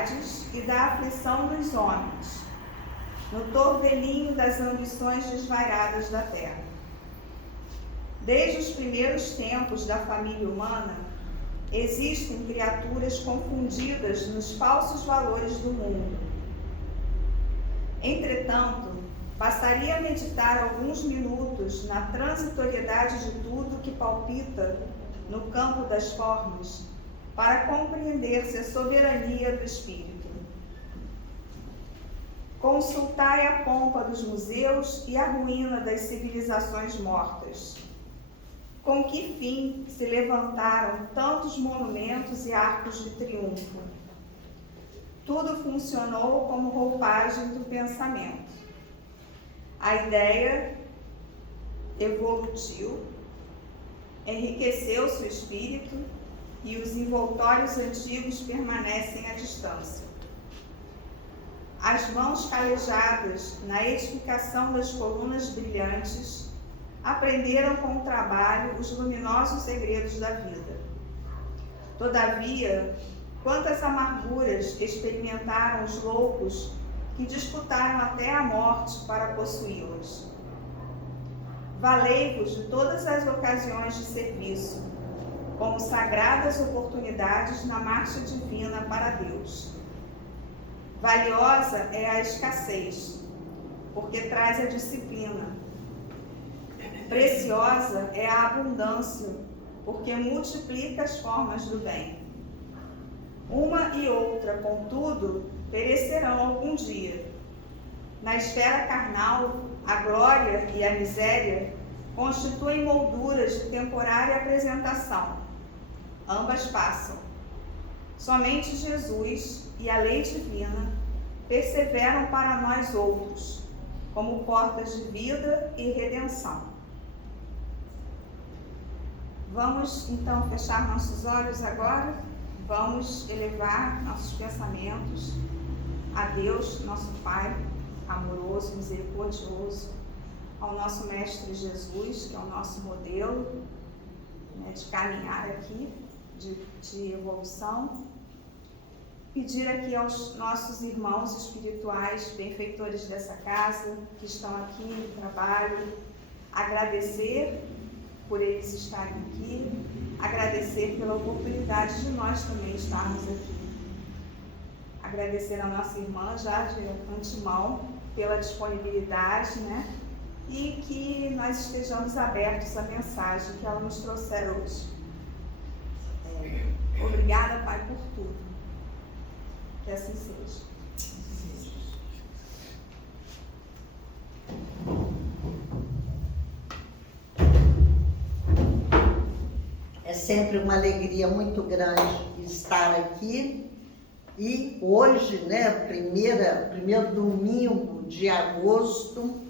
necessidades e da aflição dos homens, no torvelinho das ambições desvairadas da terra. Desde os primeiros tempos da família humana, existem criaturas confundidas nos falsos valores do mundo. Entretanto, bastaria meditar alguns minutos na transitoriedade de tudo que palpita no campo das formas para compreender-se a soberania do espírito. Consultai a pompa dos museus e a ruína das civilizações mortas. Com que fim se levantaram tantos monumentos e arcos de triunfo? Tudo funcionou como roupagem do pensamento. A ideia evoluiu, enriqueceu seu espírito e os envoltórios antigos permanecem à distância. As mãos calejadas na edificação das colunas brilhantes aprenderam com o trabalho os luminosos segredos da vida. Todavia, quantas amarguras experimentaram os loucos que disputaram até a morte para possuí-las. Valei-vos de todas as ocasiões de serviço, como sagradas oportunidades na marcha divina para Deus. Valiosa é a escassez, porque traz a disciplina. Preciosa é a abundância, porque multiplica as formas do bem. Uma e outra, contudo, perecerão algum dia. Na esfera carnal, a glória e a miséria constituem molduras de temporária apresentação. Ambas passam. Somente Jesus e a lei divina perseveram para nós outros, como portas de vida e redenção. Vamos então fechar nossos olhos agora, vamos elevar nossos pensamentos a Deus, nosso Pai, amoroso, misericordioso, ao nosso Mestre Jesus, que é o nosso modelo, né, de caminhar aqui, de evolução. Pedir aqui aos nossos irmãos espirituais, benfeitores dessa casa, que estão aqui no trabalho, agradecer por eles estarem aqui, agradecer pela oportunidade de nós também estarmos aqui. Agradecer a nossa irmã já de antemão pela disponibilidade, né? E que nós estejamos abertos à mensagem que ela nos trouxe hoje. Obrigada, Pai, por tudo. Que assim seja. É sempre uma alegria muito grande estar aqui e hoje, né, primeiro domingo de agosto,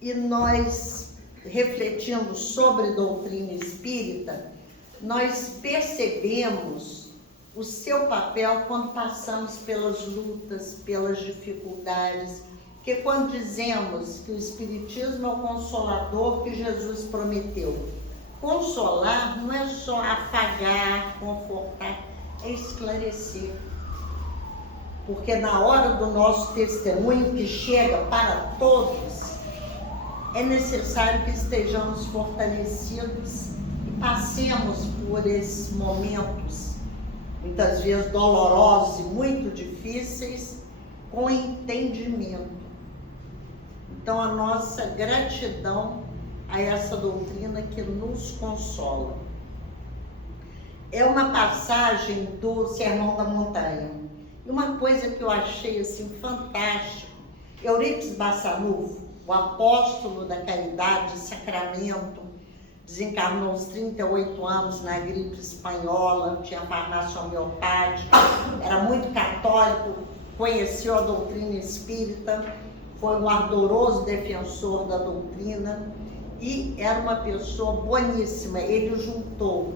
e nós refletindo sobre doutrina espírita, nós percebemos o seu papel quando passamos pelas lutas, pelas dificuldades, porque quando dizemos que o Espiritismo é o consolador que Jesus prometeu, consolar não é só afagar, confortar, é esclarecer. Porque na hora do nosso testemunho que chega para todos, é necessário que estejamos fortalecidos e passemos por esses momentos, muitas vezes dolorosos e muito difíceis, com entendimento. Então, a nossa gratidão a essa doutrina que nos consola. É uma passagem do Sermão da Montanha. E uma coisa que eu achei assim fantástico, Eurípides Barçanufo, o apóstolo da caridade, Sacramento, desencarnou aos 38 anos na gripe espanhola, tinha farmácia homeopática, era muito católico, conheceu a doutrina espírita, foi um ardoroso defensor da doutrina e era uma pessoa boníssima. Ele juntou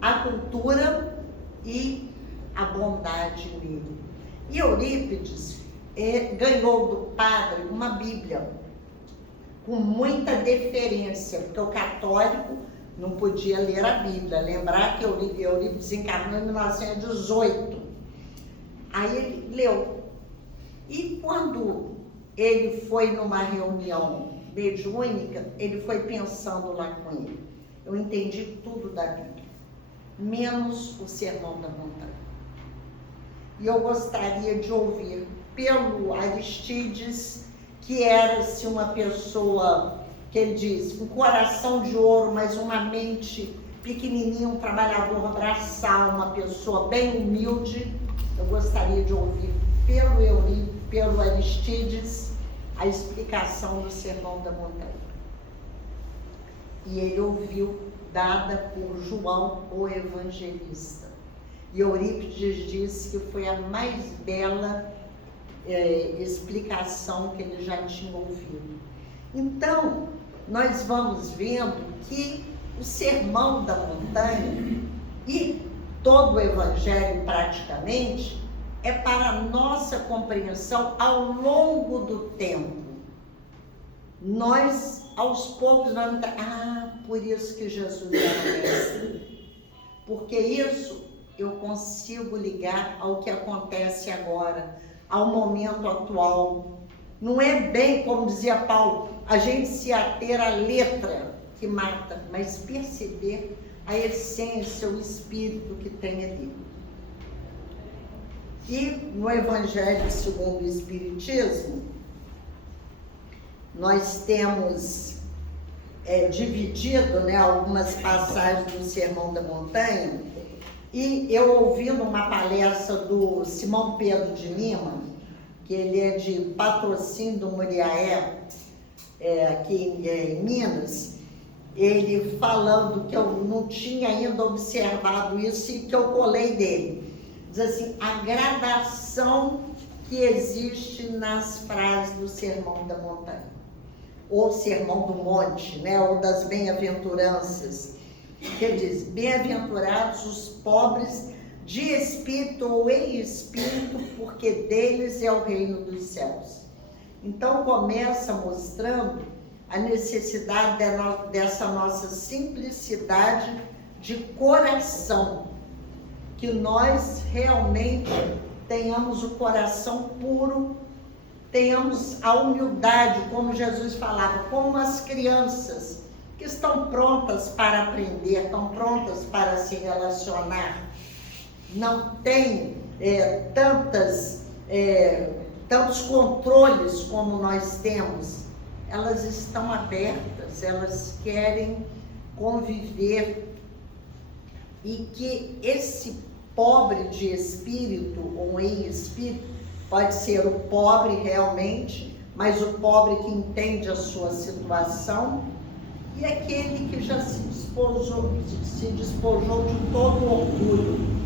a cultura e a bondade nele. E Eurípides ganhou do padre uma Bíblia com muita deferência, porque o católico não podia ler a Bíblia. Lembrar que Eurípides encarnou em 1918. Aí ele leu. E quando ele foi numa reunião mediúnica, ele foi pensando lá com ele. Eu entendi tudo da Bíblia, menos o Sermão da Montanha. E eu gostaria de ouvir pelo Aristides, que era-se uma pessoa, que ele diz, um coração de ouro, mas uma mente pequenininha, um trabalhador braçal, uma pessoa bem humilde. Eu gostaria de ouvir pelo Aristides a explicação do Sermão da Montanha. E ele ouviu, dada por João, o Evangelista. E Eurípides disse que foi a mais bela explicação que ele já tinha ouvido. Então, nós vamos vendo que o Sermão da Montanha e todo o Evangelho praticamente é para a nossa compreensão ao longo do tempo. Nós, aos poucos, vamos... por isso que Jesus era mestre. Porque isso eu consigo ligar ao que acontece agora, ao momento atual. Não é bem, como dizia Paulo, a gente se ater à letra que mata, mas perceber a essência, o espírito que tem ali. E no Evangelho segundo o Espiritismo, nós temos dividido, algumas passagens do Sermão da Montanha, e eu ouvindo uma palestra do Simão Pedro de Lima, que ele é de Patrocínio do Muriaé, aqui em Minas, ele falando que eu não tinha ainda observado isso e que eu colei dele. Diz assim, a gradação que existe nas frases do Sermão da Montanha, ou Sermão do Monte, ou das bem-aventuranças, que ele diz, bem-aventurados os pobres de espírito ou em espírito, porque deles é o reino dos céus. Então começa mostrando a necessidade dessa nossa simplicidade de coração, que nós realmente tenhamos o coração puro, tenhamos a humildade, como Jesus falava, como as crianças que estão prontas para aprender, estão prontas para se relacionar, não tem tantos controles como nós temos, elas estão abertas, elas querem conviver, e que esse pobre de espírito ou em espírito pode ser o pobre realmente, mas o pobre que entende a sua situação, e aquele que já se despojou de todo o orgulho.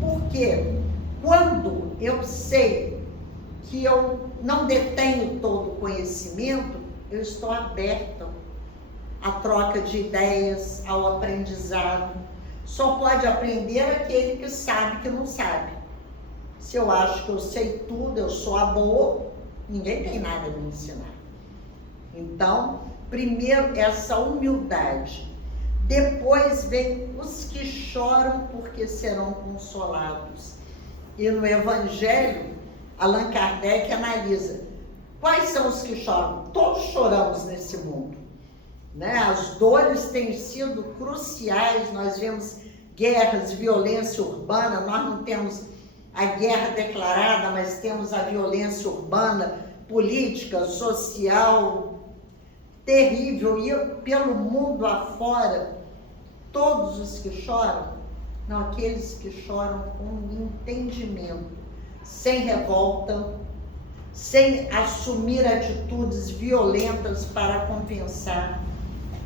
Porque quando eu sei que eu não detenho todo o conhecimento, eu estou aberta à troca de ideias, ao aprendizado. Só pode aprender aquele que sabe que não sabe. Se eu acho que eu sei tudo, eu sou a boa, ninguém tem nada a me ensinar. Então, primeiro essa humildade. Depois vem os que choram porque serão consolados. E no Evangelho, Allan Kardec analisa quais são os que choram. Todos choramos nesse mundo, As dores têm sido cruciais. Nós vemos guerras, violência urbana. Nós não temos a guerra declarada, mas temos a violência urbana, política, social, terrível. E pelo mundo afora, todos os que choram, não, aqueles que choram com entendimento, sem revolta, sem assumir atitudes violentas para compensar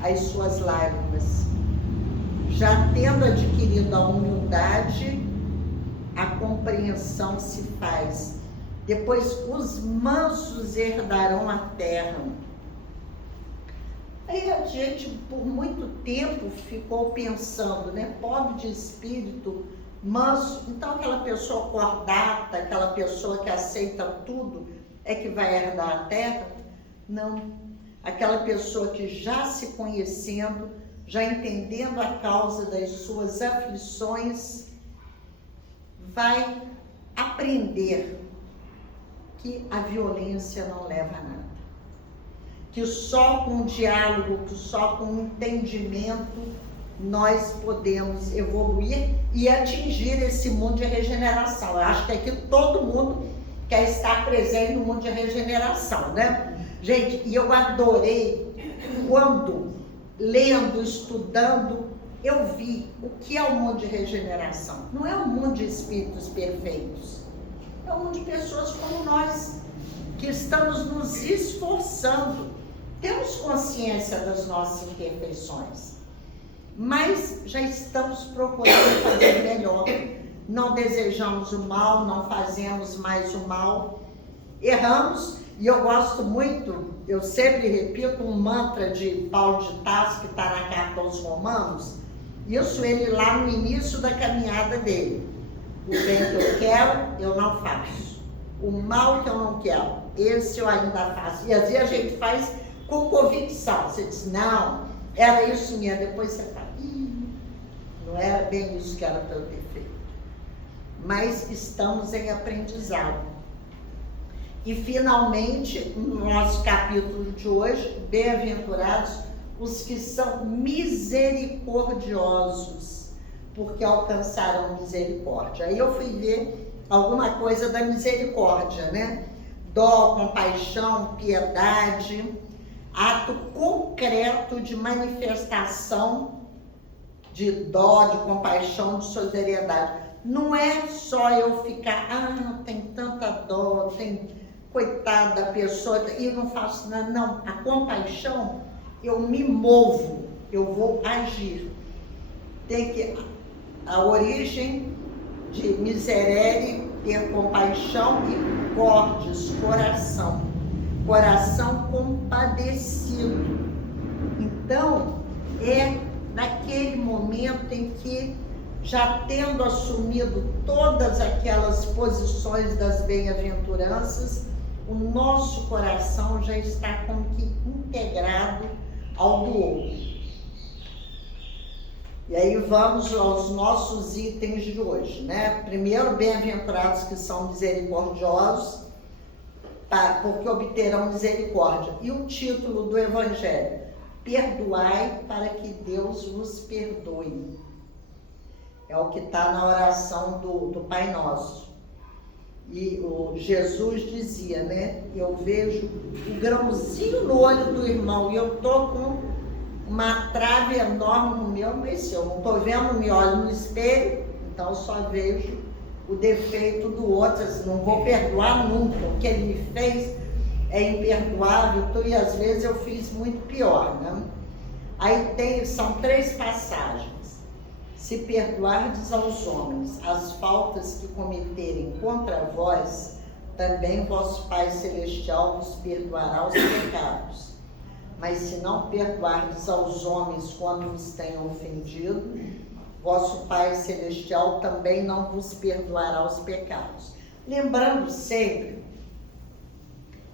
as suas lágrimas. Já tendo adquirido a humildade, a compreensão se faz. Depois, os mansos herdarão a terra. Aí a gente, por muito tempo, ficou pensando, pobre de espírito, manso. Então, aquela pessoa cordata, aquela pessoa que aceita tudo, é que vai herdar a terra? Não. Aquela pessoa que já se conhecendo, já entendendo a causa das suas aflições, vai aprender que a violência não leva a nada. Que só com o diálogo, que só com o entendimento, nós podemos evoluir e atingir esse mundo de regeneração. Eu acho que aqui todo mundo quer estar presente no mundo de regeneração, né? Gente, e eu adorei quando, lendo, estudando, eu vi o que é o mundo de regeneração. Não é um mundo de espíritos perfeitos, é um mundo de pessoas como nós, que estamos nos esforçando. Temos consciência das nossas imperfeições, mas já estamos procurando fazer melhor. Não desejamos o mal, não fazemos mais o mal. Erramos, e eu gosto muito, eu sempre repito um mantra de Paulo de Tarso, que está na carta aos Romanos, isso ele lá no início da caminhada dele. O bem que eu quero, eu não faço. O mal que eu não quero, esse eu ainda faço. E às vezes a gente faz com convicção. Você diz, não, era isso mesmo. Depois você fala, não era bem isso que era para eu ter feito. Mas estamos em aprendizado. E finalmente, no nosso capítulo de hoje, bem-aventurados os que são misericordiosos, porque alcançarão misericórdia. Aí eu fui ver alguma coisa da misericórdia, né? Dó, compaixão, piedade, ato concreto de manifestação de dó, de compaixão, de solidariedade. Não é só eu ficar, tem tanta dó, tem coitada da pessoa, e eu não faço nada. Não, a compaixão, eu me movo, eu vou agir. Tem que, a origem de miserere, ter compaixão, e cordes, coração. Coração compadecido. Então, é naquele momento em que, já tendo assumido todas aquelas posições das bem-aventuranças, o nosso coração já está como que integrado ao do outro. E aí vamos aos nossos itens de hoje, né? Primeiro, bem-aventurados que são misericordiosos, porque obterão misericórdia. E o título do Evangelho: perdoai para que Deus vos perdoe. É o que está na oração do Pai Nosso. E o Jesus dizia, né? Eu vejo o grãozinho no olho do irmão e eu estou com uma trave enorme no meu, mas se eu não estou vendo, me olho no espelho, então eu só vejo o defeito do outro. Assim, não vou perdoar nunca, o que ele me fez é imperdoável, e às vezes eu fiz muito pior, né? Aí são 3 passagens. Se perdoardes aos homens as faltas que cometerem contra vós, também vosso Pai Celestial vos perdoará os pecados. Mas se não perdoardes aos homens quando vos tenham ofendido, vosso Pai Celestial também não vos perdoará os pecados. Lembrando sempre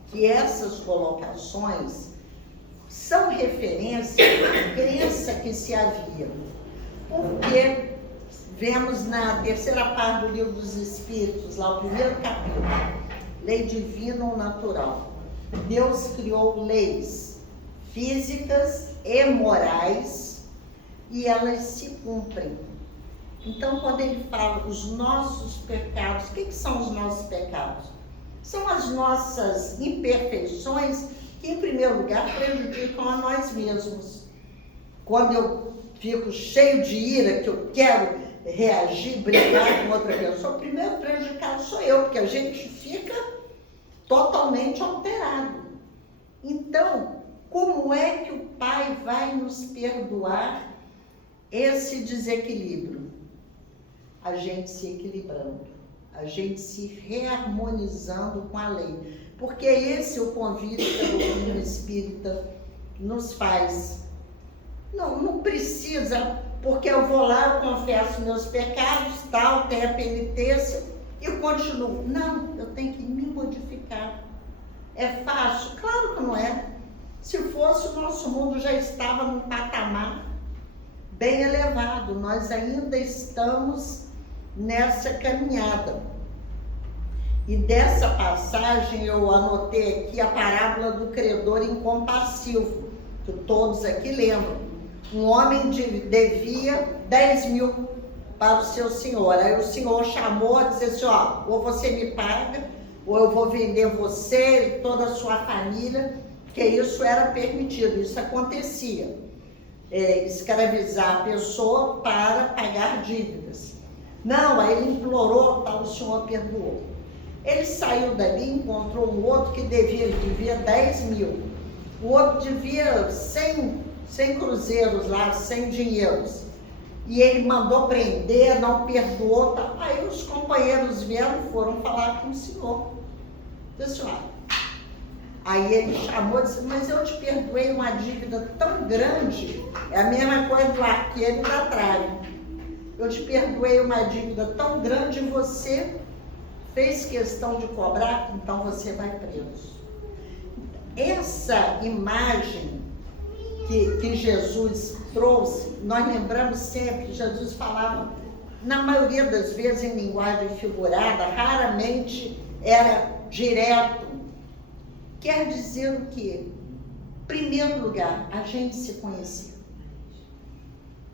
que essas colocações são referência à crença que se havia. Porque vemos na terceira parte do Livro dos Espíritos, lá o primeiro capítulo, lei divina ou natural. Deus criou leis físicas e morais e elas se cumprem. Então, quando ele fala os nossos pecados, o que são os nossos pecados? São as nossas imperfeições que, em primeiro lugar, prejudicam a nós mesmos. Quando eu fico cheio de ira, que eu quero reagir, brigar com outra pessoa, o primeiro prejudicado sou eu, porque a gente fica totalmente alterado. Então, como é que o Pai vai nos perdoar esse desequilíbrio? A gente se equilibrando, a gente se reharmonizando com a lei. Porque esse é o convite que a doutrina espírita nos faz. Não precisa, porque eu vou lá, eu confesso meus pecados, tal, tenho a penitência e continuo. Não, eu tenho que me modificar. É fácil? Claro que não é. Se fosse, o nosso mundo já estava num patamar bem elevado. Nós ainda estamos nessa caminhada. E dessa passagem eu anotei aqui a parábola do credor incompassivo, que todos aqui lembram. Um homem devia 10 mil para o seu senhor. Aí o senhor chamou e disse assim, ó, ou você me paga, ou eu vou vender você e toda a sua família, porque isso era permitido, isso acontecia. Escravizar a pessoa para pagar dívidas. Não, aí ele implorou, tal, o senhor perdoou. Ele saiu dali, encontrou um outro que devia 10 mil. O outro devia 100 cruzeiros lá, 100 dinheiros. E ele mandou prender, não perdoou. Tá? Aí os companheiros vieram e foram falar com o senhor. Disse, aí ele chamou e disse, mas eu te perdoei uma dívida tão grande, é a mesma coisa do arqueiro e da trave. Eu te perdoei uma dívida tão grande e você fez questão de cobrar, então você vai preso. Essa imagem que Jesus trouxe, nós lembramos sempre que Jesus falava, na maioria das vezes em linguagem figurada, raramente era direto. Quer dizer o quê? Em primeiro lugar, a gente se conhecer.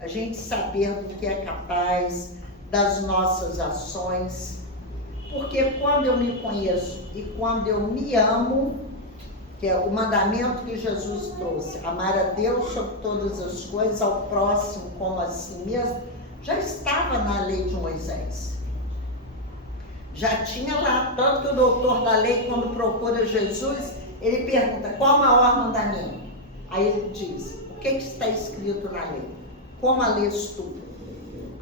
A gente saber do que é capaz, das nossas ações. Porque quando eu me conheço e quando eu me amo, que é o mandamento que Jesus trouxe, amar a Deus sobre todas as coisas, ao próximo como a si mesmo, já estava na lei de Moisés. Já tinha lá, tanto que o doutor da lei, quando procura Jesus, ele pergunta, qual o maior mandamento? Aí ele diz, o que está escrito na lei? Como a lês tu?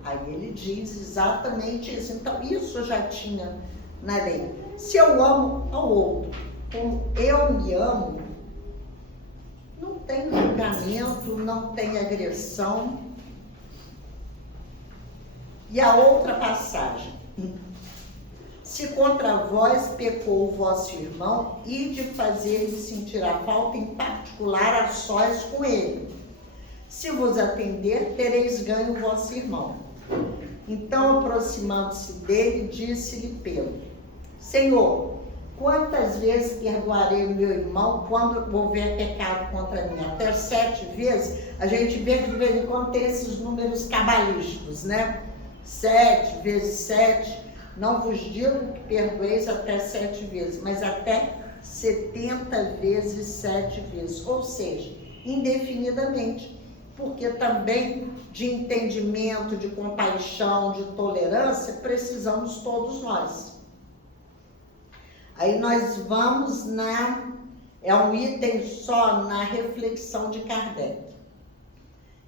Aí ele diz exatamente isso. Então, isso já tinha na lei. Se eu amo ao outro, como eu me amo, não tem julgamento, não tem agressão. E a outra passagem. Se contra vós pecou o vosso irmão, ide fazer-lhe sentir a falta, em particular a sós com ele. Se vos atender, tereis ganho o vosso irmão. Então, aproximando-se dele, disse-lhe Pedro, Senhor, quantas vezes perdoarei o meu irmão quando houver pecado contra mim? Até 7 vezes? A gente vê que de vez em quando tem esses números cabalísticos, né? 7 vezes 7. Não vos digo que perdoeis até 7 vezes, mas até 70 vezes 7 vezes. Ou seja, indefinidamente. Porque também de entendimento, de compaixão, de tolerância, precisamos todos nós. Aí nós vamos é um item só na reflexão de Kardec.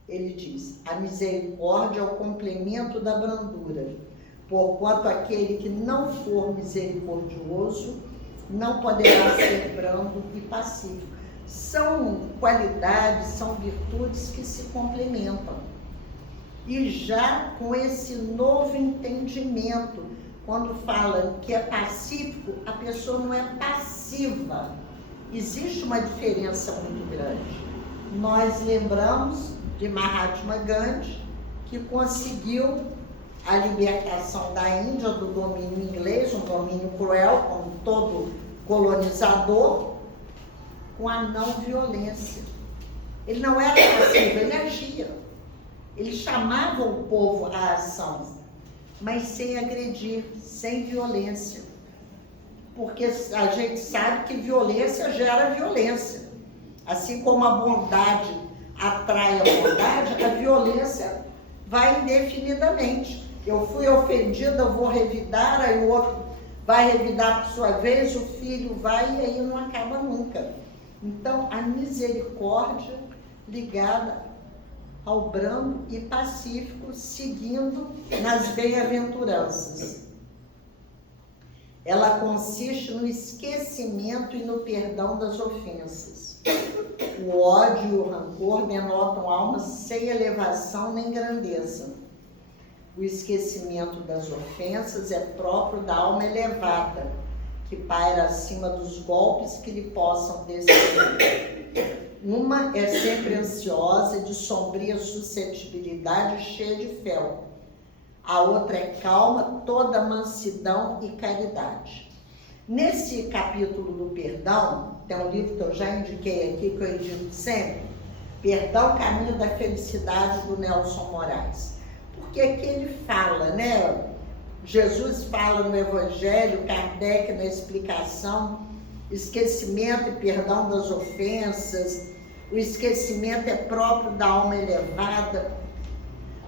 Ele diz, a misericórdia é o complemento da brandura, porquanto aquele que não for misericordioso não poderá ser brando e pacífico. São qualidades, são virtudes que se complementam. E já com esse novo entendimento, quando fala que é pacífico, a pessoa não é passiva. Existe uma diferença muito grande. Nós lembramos de Mahatma Gandhi, que conseguiu a libertação da Índia do domínio inglês, um domínio cruel, como todo colonizador, com a não violência. Ele não era passivo, ele agia. Ele chamava o povo à ação, mas sem agredir, sem violência. Porque a gente sabe que violência gera violência. Assim como a bondade atrai a bondade, a violência vai indefinidamente. Eu fui ofendida, eu vou revidar, aí o outro vai revidar por sua vez, o filho vai e aí não acaba nunca. Então, a misericórdia ligada ao brando e pacífico, seguindo nas bem-aventuranças. Ela consiste no esquecimento e no perdão das ofensas. O ódio e o rancor denotam almas sem elevação nem grandeza. O esquecimento das ofensas é próprio da alma elevada, que paira acima dos golpes que lhe possam descer. Uma é sempre ansiosa, de sombria suscetibilidade, cheia de fel. A outra é calma, toda mansidão e caridade. Nesse capítulo do perdão, tem um livro que eu já indiquei aqui, que eu indico sempre, Perdão, Caminho da Felicidade, do Nelson Moraes. Porque aqui ele fala, né? Jesus fala no Evangelho, Kardec na explicação, esquecimento e perdão das ofensas, o esquecimento é próprio da alma elevada.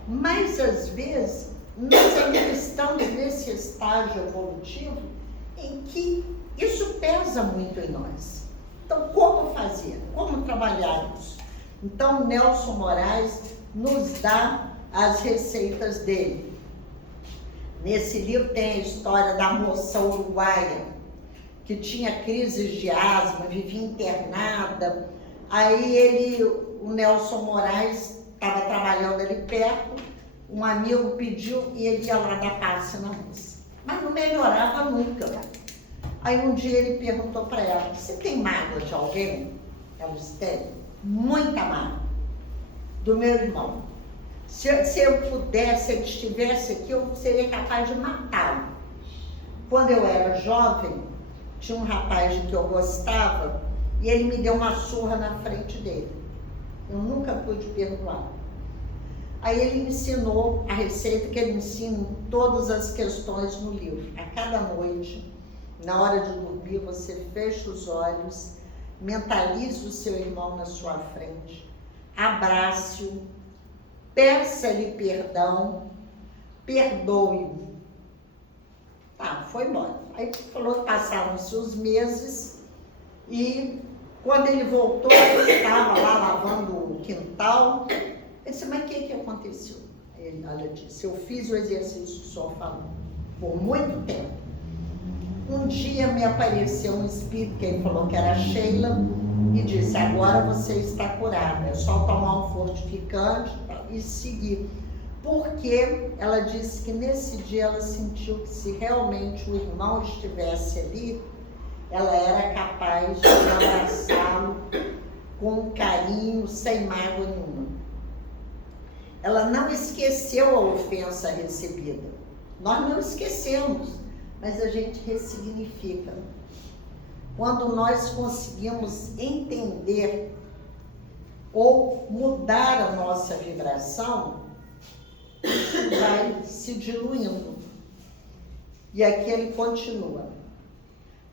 Mas, às vezes, nós ainda estamos nesse estágio evolutivo em que isso pesa muito em nós. Então, como fazer? Como trabalhar isso? Então, Nelson Moraes nos dá as receitas dele. Nesse livro tem a história da moça uruguaia, que tinha crises de asma, vivia internada. Aí o Nelson Moraes estava trabalhando ali perto, um amigo pediu e ele ia lá dar passe na moça. Mas não melhorava nunca. Aí um dia ele perguntou para ela, você tem mágoa de alguém? Ela disse, tem, muita mágoa, do meu irmão. Se eu pudesse, se ele estivesse aqui, eu seria capaz de matá-lo. Quando eu era jovem, tinha um rapaz de que eu gostava e ele me deu uma surra na frente dele. Eu nunca pude perdoar. Aí ele me ensinou a receita que ele ensina em todas as questões no livro. A cada noite, na hora de dormir, você fecha os olhos, mentalize o seu irmão na sua frente, abrace-o, peça-lhe perdão, perdoe-o. Tá, foi embora. Aí falou que passaram-se os meses e quando ele voltou, ele estava lá lavando o quintal. Ele disse, mas o que aconteceu? Ela disse, eu fiz o exercício que o senhor falou, por muito tempo. Um dia me apareceu um espírito, que ele falou que era a Sheila, e disse, agora você está curada, é só tomar um fortificante e seguir. Porque ela disse que nesse dia ela sentiu que se realmente o irmão estivesse ali, ela era capaz de abraçá-lo com carinho, sem mágoa nenhuma. Ela não esqueceu a ofensa recebida. Nós não esquecemos, mas a gente ressignifica. Quando nós conseguimos entender ou mudar a nossa vibração, isso vai se diluindo. E aqui ele continua.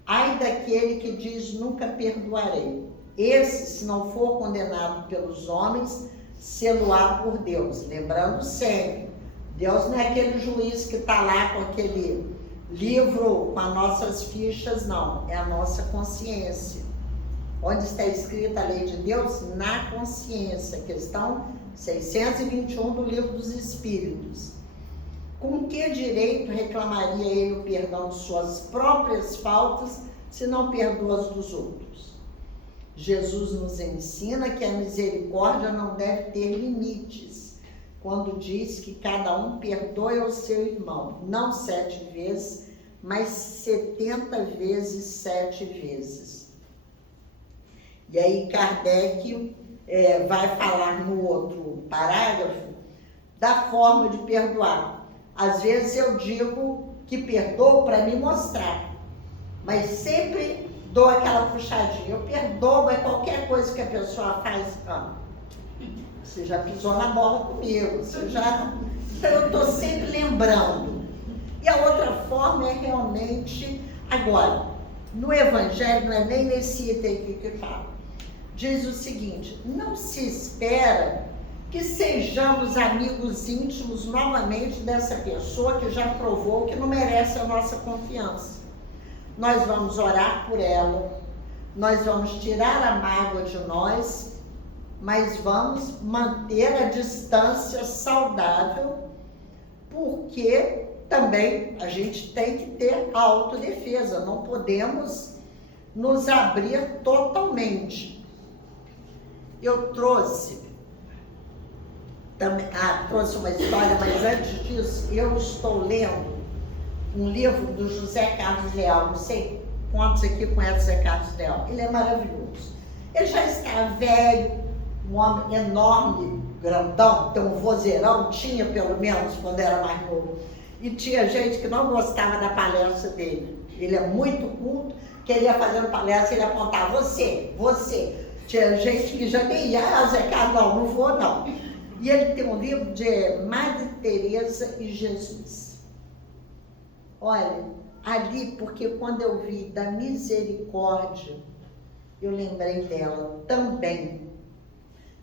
Ai daquele que diz, nunca perdoarei. Esse, se não for condenado pelos homens, sê-lo-á por Deus. Lembrando sempre, Deus não é aquele juiz que está lá com aquele livro com as nossas fichas, não. É a nossa consciência. Onde está escrita a lei de Deus? Na consciência. Questão 621 do Livro dos Espíritos. Com que direito reclamaria ele o perdão de suas próprias faltas, se não perdoa as dos outros? Jesus nos ensina que a misericórdia não deve ter limites, quando diz que cada um perdoe ao seu irmão, não 7 vezes, mas 70 vezes 7 vezes. E aí Kardec vai falar no outro parágrafo da forma de perdoar. Às vezes eu digo que perdoo para me mostrar, mas sempre dou aquela puxadinha. Eu perdoo, mas qualquer coisa que a pessoa faz, você já pisou na bola comigo, você já... Então eu estou sempre lembrando. E a outra forma é realmente... Agora, no Evangelho, não é nem nesse item aqui que fala. Diz o seguinte, não se espera que sejamos amigos íntimos novamente dessa pessoa que já provou que não merece a nossa confiança. Nós vamos orar por ela, nós vamos tirar a mágoa de nós, mas vamos manter a distância saudável, porque também a gente tem que ter autodefesa, não podemos nos abrir totalmente. Eu trouxe uma história, mas antes disso, eu estou lendo um livro do José Carlos Leal, não sei quantos aqui conhecem José Carlos Leal, ele é maravilhoso. Ele já está velho, um homem enorme, grandão, tem um vozeirão, tinha pelo menos quando era mais novo, e tinha gente que não gostava da palestra dele. ele é muito culto, que ele ia fazendo palestra, ele ia apontar, você. Tinha gente que já nem ia, Zé Carlos, não vou não. E ele tem um livro de Madre Teresa e Jesus. Olha, ali, porque quando eu vi da misericórdia, eu lembrei dela também.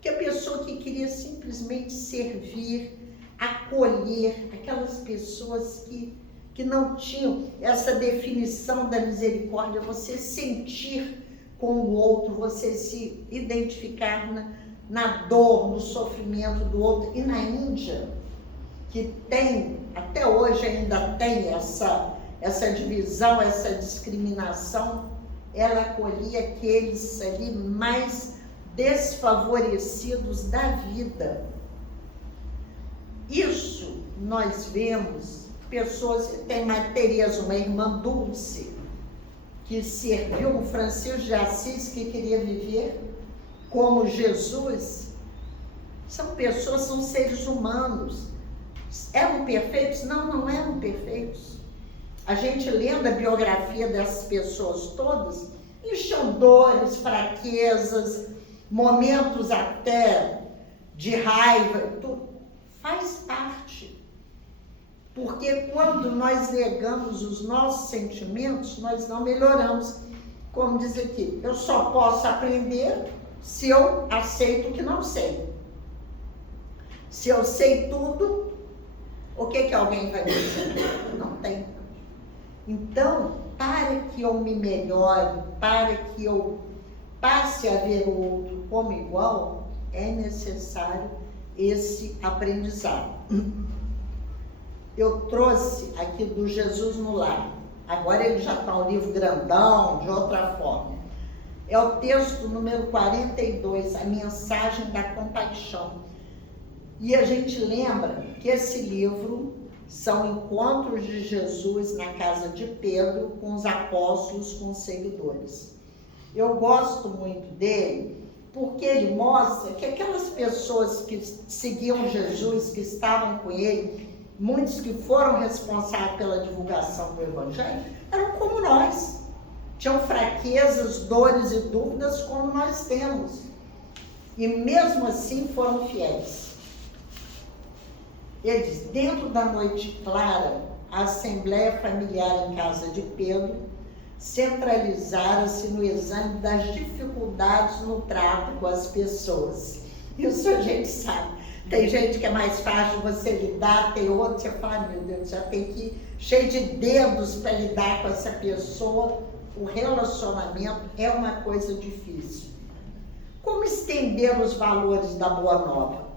Que a pessoa que queria simplesmente servir, acolher aquelas pessoas que não tinham essa definição da misericórdia, você sentir com o outro, você se identificar na dor, no sofrimento do outro. E na Índia, que tem, até hoje ainda tem essa divisão, essa discriminação, ela acolhia aqueles ali mais desfavorecidos da vida. Isso nós vemos pessoas, tem Maria Teresa, uma irmã Dulce, que serviu um Francisco de Assis que queria viver como Jesus. São pessoas, são seres humanos. Eram perfeitos? Não, não eram perfeitos. A gente lendo a biografia dessas pessoas todas, encham dores, fraquezas, momentos até de raiva, tudo faz parte. Porque quando nós negamos os nossos sentimentos, nós não melhoramos. Como diz aqui, eu só posso aprender se eu aceito o que não sei. Se eu sei tudo, o que alguém vai dizer? Não tem. Então, para que eu me melhore, para que eu passe a ver o outro como igual, é necessário esse aprendizado. Eu trouxe aqui do Jesus no Lar. Agora ele já está um livro grandão, de outra forma. É o texto número 42, a mensagem da compaixão. E a gente lembra que esse livro são encontros de Jesus na casa de Pedro com os apóstolos, com os seguidores. Eu gosto muito dele porque ele mostra que aquelas pessoas que seguiam Jesus, que estavam com ele, muitos que foram responsáveis pela divulgação do Evangelho, eram como nós. Tinham fraquezas, dores e dúvidas como nós temos. E mesmo assim foram fiéis. Ele diz, dentro da noite clara, a assembleia familiar em casa de Pedro centralizara-se no exame das dificuldades no trato com as pessoas. Isso a gente sabe. Tem gente que é mais fácil você lidar, tem outro, você fala, meu Deus, já tem que ir cheio de dedos para lidar com essa pessoa. O relacionamento é uma coisa difícil. Como estender os valores da Boa Nova?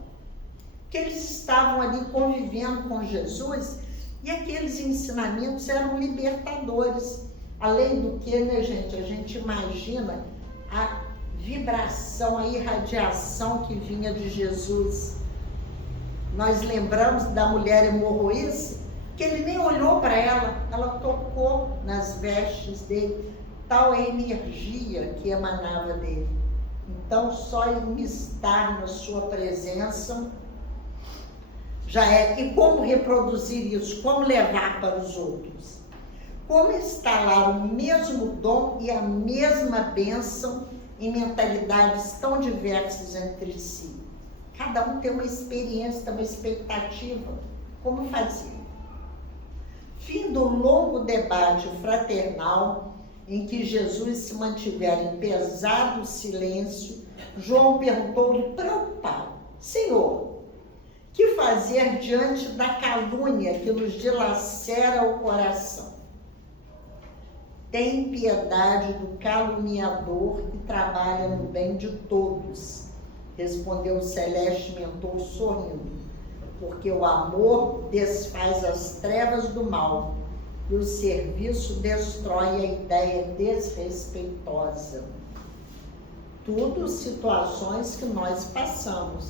Que eles estavam ali convivendo com Jesus e aqueles ensinamentos eram libertadores. Além do que, né, gente, a gente imagina a vibração, a irradiação que vinha de Jesus. Nós lembramos da mulher hemorroíça, que ele nem olhou para ela tocou nas vestes dele, tal a energia que emanava dele. Então, só em estar na sua presença já é. E como reproduzir isso? Como levar para os outros? Como instalar o mesmo dom e a mesma bênção em mentalidades tão diversas entre si? Cada um tem uma experiência, tem uma expectativa. Como fazer? Fim do longo debate fraternal em que Jesus se mantivera em pesado silêncio, João perguntou-lhe preocupado, Senhor, que fazer diante da calúnia que nos dilacera o coração? Tem piedade do caluniador e trabalha no bem de todos, respondeu o celeste mentor sorrindo, porque o amor desfaz as trevas do mal e o serviço destrói a ideia desrespeitosa. Tudo situações que nós passamos.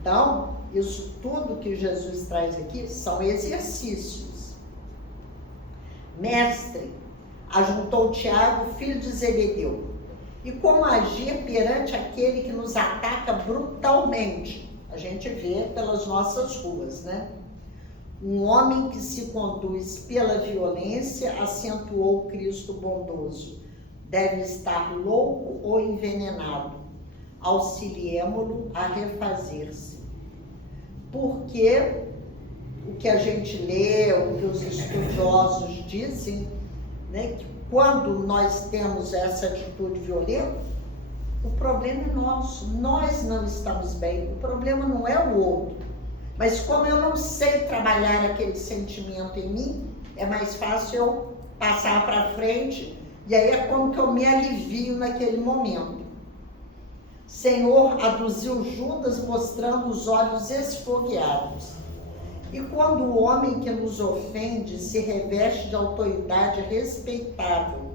Então, isso tudo que Jesus traz aqui são exercícios. Mestre, ajuntou Tiago, filho de Zebedeu, e como agir perante aquele que nos ataca brutalmente? A gente vê pelas nossas ruas, né? Um homem que se conduz pela violência, acentuou o Cristo bondoso. Deve estar louco ou envenenado. Auxiliemo-lo a refazer-se. Porque o que a gente lê, o que os estudiosos dizem, né, que quando nós temos essa atitude violenta, o problema é nosso, nós não estamos bem, o problema não é o outro. Mas como eu não sei trabalhar aquele sentimento em mim, é mais fácil eu passar para frente, e aí é como que eu me alivio naquele momento. Senhor, aduziu Judas mostrando os olhos esfogueados. E quando o homem que nos ofende se reveste de autoridade respeitável,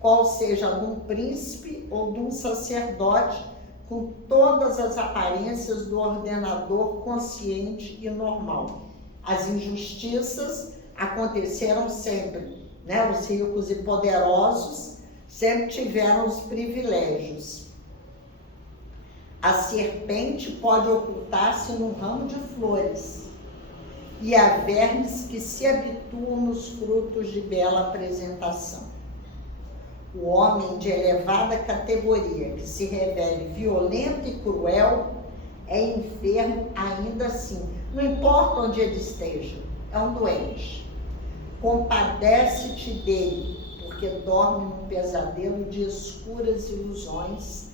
qual seja de um príncipe ou de um sacerdote, com todas as aparências do ordenador consciente e normal. As injustiças aconteceram sempre, né? Os ricos e poderosos sempre tiveram os privilégios. A serpente pode ocultar-se num ramo de flores, e há vermes que se habituam nos frutos de bela apresentação. O homem de elevada categoria, que se revele violento e cruel, é enfermo ainda assim. Não importa onde ele esteja, é um doente. Compadece-te dele, porque dorme num pesadelo de escuras ilusões,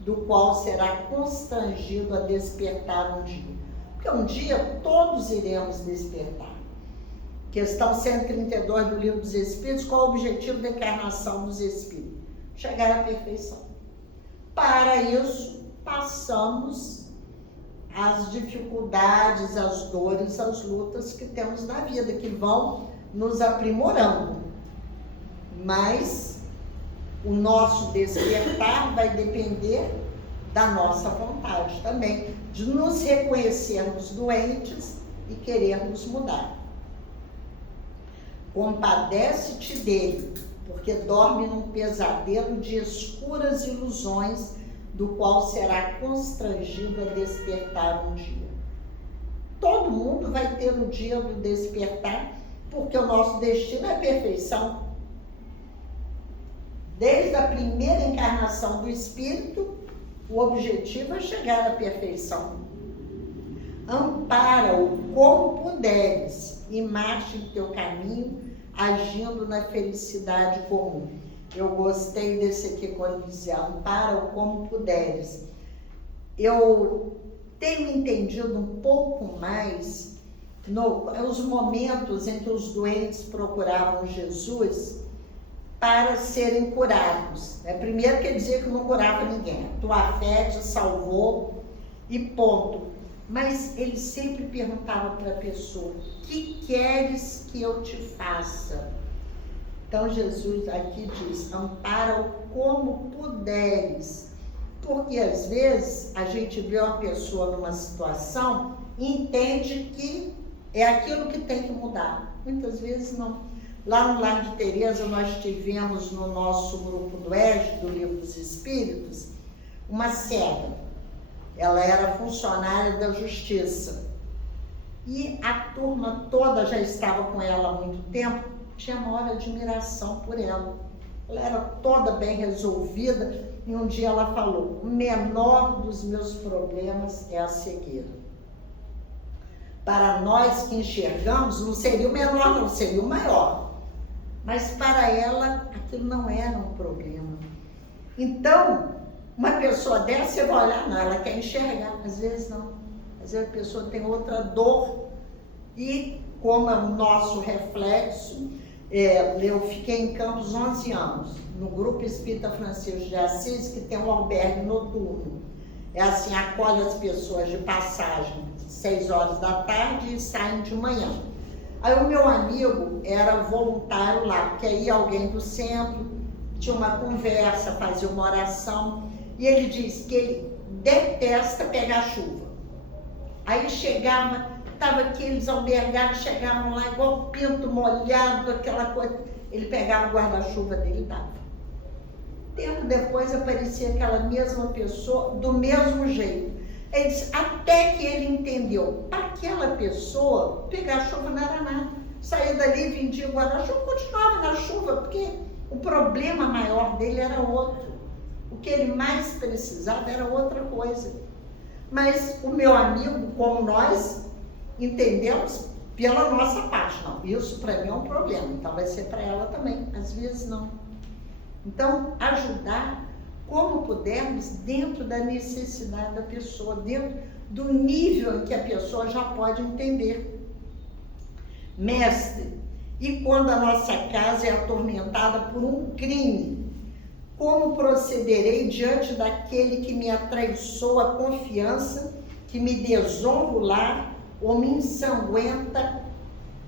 do qual será constrangido a despertar um dia. Porque um dia todos iremos despertar. Questão 132 do Livro dos Espíritos, qual o objetivo da encarnação dos Espíritos? Chegar à perfeição. Para isso, passamos as dificuldades, as dores, as lutas que temos na vida, que vão nos aprimorando. Mas o nosso despertar vai depender da nossa vontade também, de nos reconhecermos doentes e querermos mudar. Compadece-te dele, porque dorme num pesadelo de escuras ilusões, do qual será constrangido a despertar um dia. Todo mundo vai ter o dia do despertar, porque o nosso destino é a perfeição. Desde a primeira encarnação do Espírito, o objetivo é chegar à perfeição. Ampara-o como puderes e marche em teu caminho, agindo na felicidade comum. Eu gostei desse aqui quando dizia, ampara-o como puderes. Eu tenho entendido um pouco mais nos momentos em que os doentes procuravam Jesus para serem curados. Primeiro quer dizer que não curava ninguém. Tua fé te salvou e ponto. Mas ele sempre perguntava para a pessoa, o que queres que eu te faça? Então Jesus aqui diz, ampara-o como puderes. Porque às vezes a gente vê uma pessoa numa situação e entende que é aquilo que tem que mudar. Muitas vezes não. Lá no Lar de Tereza nós tivemos no nosso grupo do EJA, do Livro dos Espíritos, uma cega. Ela era funcionária da Justiça. E a turma toda já estava com ela há muito tempo, tinha maior admiração por ela. Ela era toda bem resolvida e um dia ela falou, o menor dos meus problemas é a cegueira. Para nós que enxergamos, não seria o menor, não, seria o maior. Mas para ela, aquilo não era um problema. Então, uma pessoa dessa, você vai olhar, não, ela quer enxergar. Às vezes não. Às vezes a pessoa tem outra dor. E como é o nosso reflexo, eu fiquei em Campos 11 anos, no Grupo Espírita Francisco de Assis, que tem um albergue noturno. É assim, acolhe as pessoas de passagem, 6 horas da tarde e saem de manhã. Aí o meu amigo era voluntário lá, porque aí alguém do centro tinha uma conversa, fazia uma oração, e ele disse que ele detesta pegar chuva. Aí chegava, estava aqueles albergados, chegavam lá igual pinto molhado, aquela coisa, ele pegava o guarda-chuva dele e dava. Tempo depois aparecia aquela mesma pessoa, do mesmo jeito. Ele disse, até que ele entendeu, para aquela pessoa, pegar chuva não era nada. Saía dali, vendia o guarda-chuva, continuava na chuva, porque o problema maior dele era outro. O que ele mais precisava era outra coisa. Mas o meu amigo, como nós, entendemos pela nossa parte. Não, isso para mim é um problema, então vai ser para ela também. Às vezes não. Então, ajudar como pudermos dentro da necessidade da pessoa, dentro do nível em que a pessoa já pode entender. Mestre, e quando a nossa casa é atormentada por um crime, como procederei diante daquele que me atraiçoa a confiança, que me desonra o lar, ou me ensanguenta,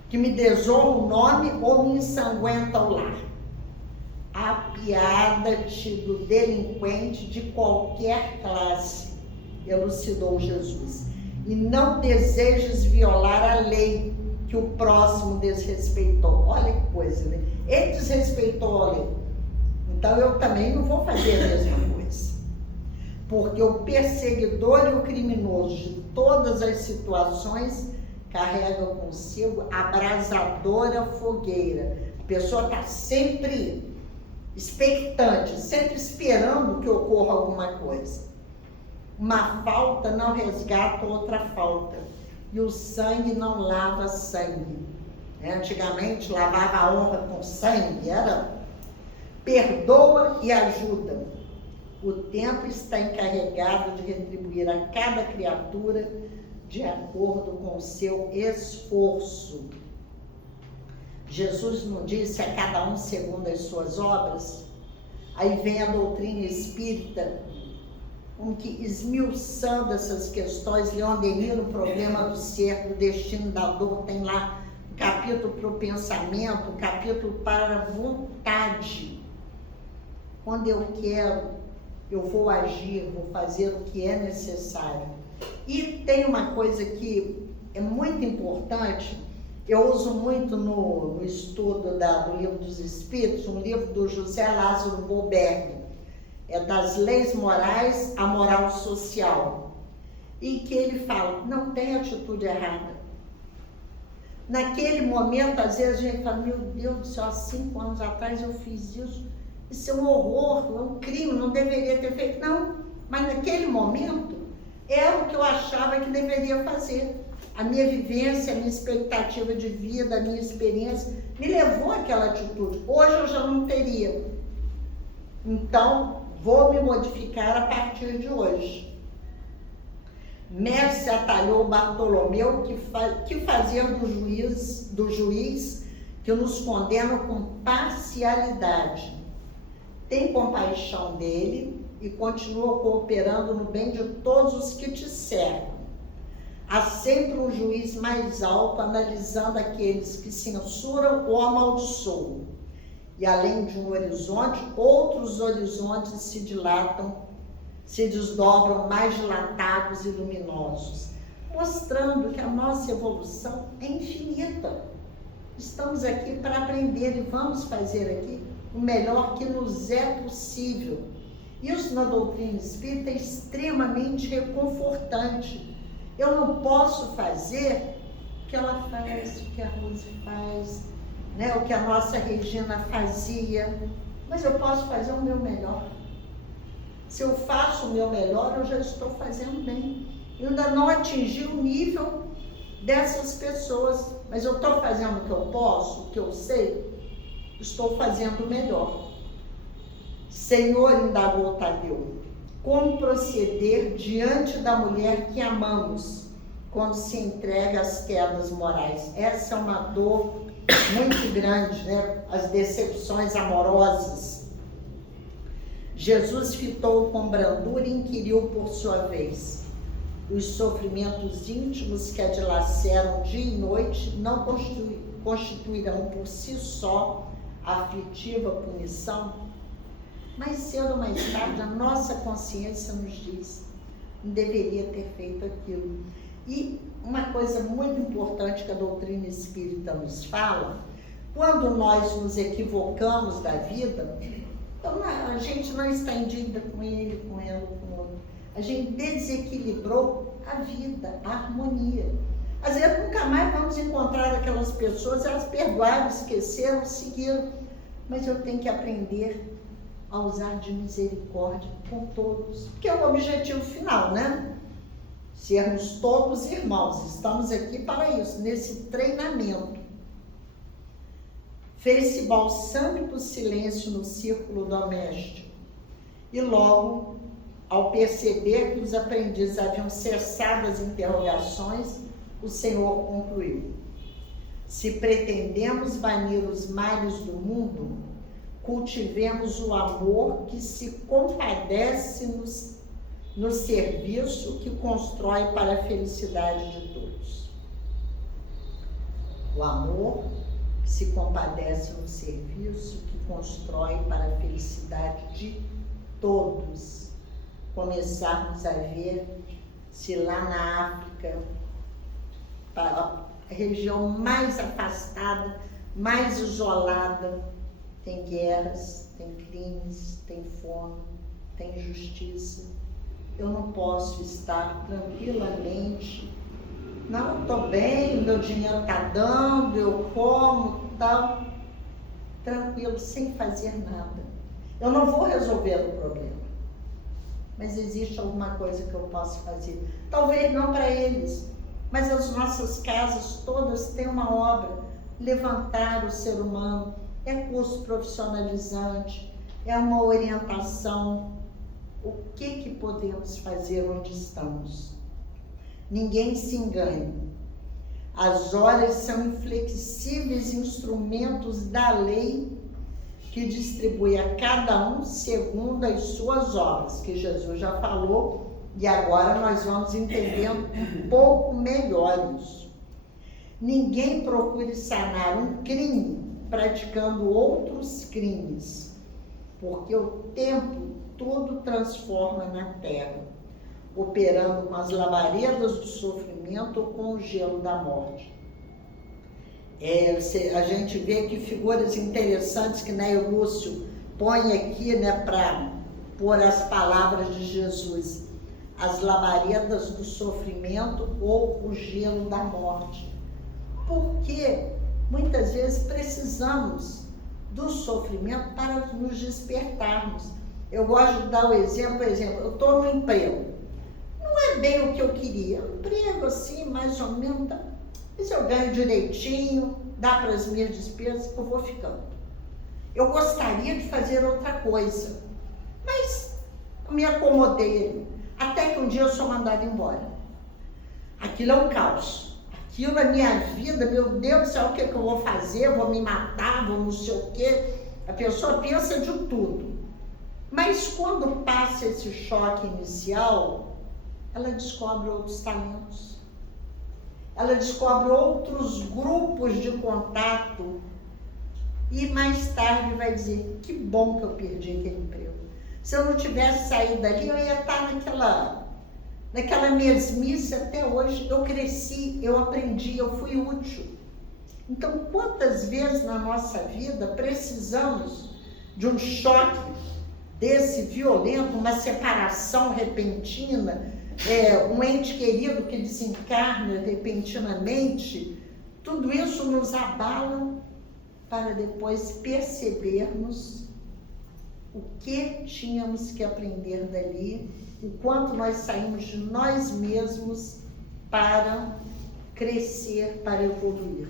que me desonra o nome, ou me ensanguenta o lar? Apiada-te do delinquente de qualquer classe, elucidou Jesus, e não desejes violar a lei que o próximo desrespeitou. Olha que coisa, né? Ele desrespeitou a lei, então eu também não vou fazer a mesma coisa, porque o perseguidor e o criminoso de todas as situações carrega consigo abrasadora fogueira. A pessoa está sempre expectante, sempre esperando que ocorra alguma coisa. Uma falta não resgata outra falta, e o sangue não lava sangue. Antigamente lavava a honra com sangue, era perdoa e ajuda. O tempo está encarregado de retribuir a cada criatura de acordo com o seu esforço. Jesus não disse a cada um segundo as suas obras? Aí vem a doutrina espírita, com que esmiuçando essas questões, Leon Denis, no problema do ser, do destino da dor, tem lá um capítulo para o pensamento, um capítulo para a vontade. Quando eu quero, eu vou agir, vou fazer o que é necessário. E tem uma coisa que é muito importante, eu uso muito no estudo do Livro dos Espíritos, um livro do José Lázaro Boberg, é das leis morais à moral social, em que ele fala, não tem atitude errada. Naquele momento, às vezes a gente fala, meu Deus do céu, há 5 anos atrás eu fiz isso é um horror, é um crime, não deveria ter feito. Não, mas naquele momento era o que eu achava que deveria fazer. A minha vivência, a minha expectativa de vida, a minha experiência me levou àquela atitude. Hoje eu já não teria. Então, vou me modificar a partir de hoje. Mestre atalhou Bartolomeu que fazer do juiz que nos condena com parcialidade. Tem compaixão dele e continua cooperando no bem de todos os que te cercam. Há sempre um juiz mais alto analisando aqueles que censuram ou amaldiçoam. E além de um horizonte, outros horizontes se dilatam, se desdobram mais dilatados e luminosos, mostrando que a nossa evolução é infinita. Estamos aqui para aprender e vamos fazer aqui o melhor que nos é possível. Isso na doutrina espírita é extremamente reconfortante. Eu não posso fazer o que ela faz, o que a Rose faz, né? O que a nossa Regina fazia, mas eu posso fazer o meu melhor. Se eu faço o meu melhor, eu já estou fazendo bem. Eu ainda não atingi o nível dessas pessoas, mas eu estou fazendo o que eu posso, o que eu sei, estou fazendo o melhor. Senhor, indagou Tadeu, como proceder diante da mulher que amamos quando se entrega às quedas morais? Essa é uma dor muito grande, né? As decepções amorosas. Jesus fitou com brandura e inquiriu por sua vez: os sofrimentos íntimos que a dilaceram dia e noite não constituirão por si só aflitiva punição? Mais cedo ou mais tarde, a nossa consciência nos diz, não deveria ter feito aquilo. E uma coisa muito importante que a doutrina espírita nos fala, quando nós nos equivocamos da vida, então a gente não está em dívida com ele, com ela, com o outro. A gente desequilibrou a vida, a harmonia. Às vezes nunca mais vamos encontrar aquelas pessoas, elas perdoaram, esqueceram, seguiram. Mas eu tenho que aprender a usar de misericórdia com todos, que é o objetivo final, né? Sermos todos irmãos. Estamos aqui para isso, nesse treinamento. Fez-se balsâmico silêncio no círculo doméstico. E logo, ao perceber que os aprendizes haviam cessado as interrogações, o Senhor concluiu: se pretendemos banir os males do mundo, cultivemos o amor que se compadece no serviço que constrói para a felicidade de todos. O amor que se compadece no serviço que constrói para a felicidade de todos. Começarmos a ver se lá na África, a região mais afastada, mais isolada, tem guerras, tem crimes, tem fome, tem injustiça. Eu não posso estar tranquilamente, não, estou bem, meu dinheiro está dando, eu como, tal, tranquilo, sem fazer nada. Eu não vou resolver o problema, mas existe alguma coisa que eu posso fazer. Talvez não para eles, mas as nossas casas todas têm uma obra: levantar o ser humano. É curso profissionalizante, é uma orientação. O que podemos fazer onde estamos? Ninguém se engane. As horas são inflexíveis instrumentos da lei que distribui a cada um segundo as suas obras, que Jesus já falou, e agora nós vamos entendendo um pouco melhor isso. Ninguém procure sanar um crime praticando outros crimes, porque o tempo tudo transforma na terra, operando com as labaredas do sofrimento ou com o gelo da morte. A gente vê que figuras interessantes que Ney Lúcio põe aqui, né, para pôr as palavras de Jesus: as labaredas do sofrimento ou o gelo da morte. Porque muitas vezes precisamos do sofrimento para nos despertarmos. Eu gosto de dar o exemplo, eu estou no emprego. Não é bem o que eu queria. Um emprego assim, mais ou menos, tá? Mas eu ganho direitinho, dá para as minhas despesas, eu vou ficando. Eu gostaria de fazer outra coisa, mas eu me acomodei. Até que um dia eu sou mandada embora. Aquilo é um caos. Aquilo na minha vida, meu Deus do céu, o que eu vou fazer? Vou me matar, vou não sei o quê. A pessoa pensa de tudo. Mas quando passa esse choque inicial, ela descobre outros talentos. Ela descobre outros grupos de contato. E mais tarde vai dizer: que bom que eu perdi aquele emprego. Se eu não tivesse saído dali, eu ia estar naquela mesmice até hoje. Eu cresci, eu aprendi, eu fui útil. Então, quantas vezes na nossa vida precisamos de um choque desse violento, uma separação repentina, um ente querido que desencarna repentinamente? Tudo isso nos abala para depois percebermos o que tínhamos que aprender dali, o quanto nós saímos de nós mesmos para crescer, para evoluir.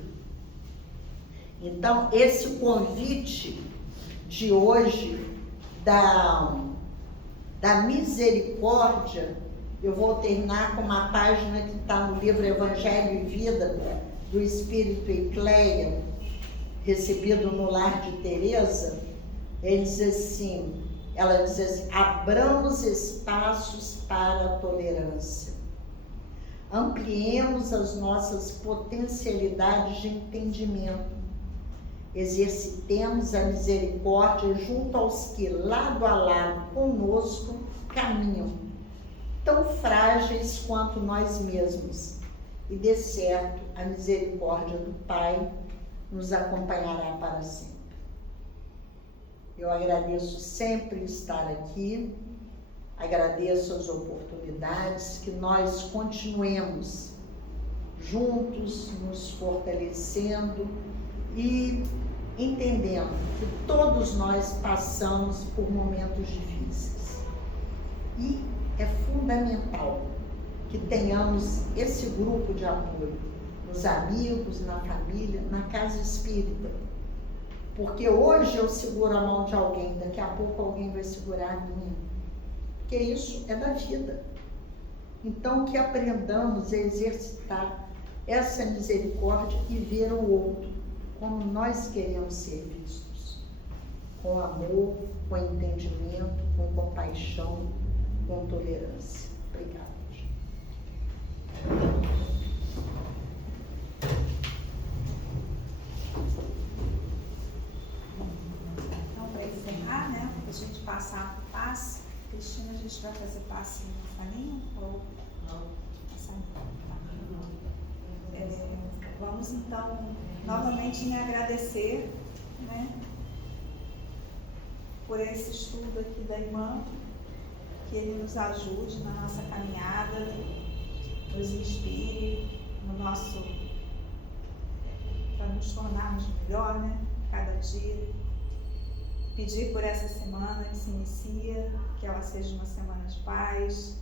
Então, esse convite de hoje da misericórdia, eu vou terminar com uma página que está no livro Evangelho e Vida, do Espírito Ecleia, recebido no lar de Teresa. Ela diz assim: abramos espaços para a tolerância, ampliemos as nossas potencialidades de entendimento, exercitemos a misericórdia junto aos que lado a lado conosco caminham, tão frágeis quanto nós mesmos, e de certo a misericórdia do Pai nos acompanhará para sempre. Eu agradeço sempre estar aqui, Agradeço as oportunidades, que nós continuemos juntos, nos fortalecendo e entendendo que todos nós passamos por momentos difíceis. E é fundamental que tenhamos esse grupo de apoio, nos amigos, na família, na casa espírita. Porque hoje eu seguro a mão de alguém, daqui a pouco alguém vai segurar a minha. Porque isso é da vida. Então, que aprendamos a exercitar essa misericórdia e ver o outro como nós queremos ser vistos. Com amor, com entendimento, com compaixão, com tolerância. Obrigada. Então, para encerrar, né, para a gente passar para o passe, Cristina, a gente vai fazer passe no salinho ou não? Vamos então novamente me agradecer, né, por esse estudo aqui da irmã, que ele nos ajude na nossa caminhada, nos inspire no nosso, para nos tornarmos melhor, né, cada dia. Pedir por essa semana que se inicia, que ela seja uma semana de paz,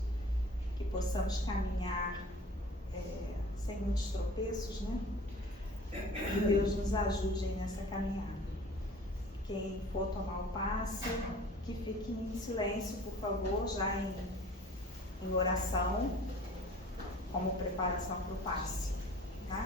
que possamos caminhar sem muitos tropeços, né? Que Deus nos ajude aí nessa caminhada. Quem for tomar o passe, que fique em silêncio, por favor, já em oração, como preparação para o passe.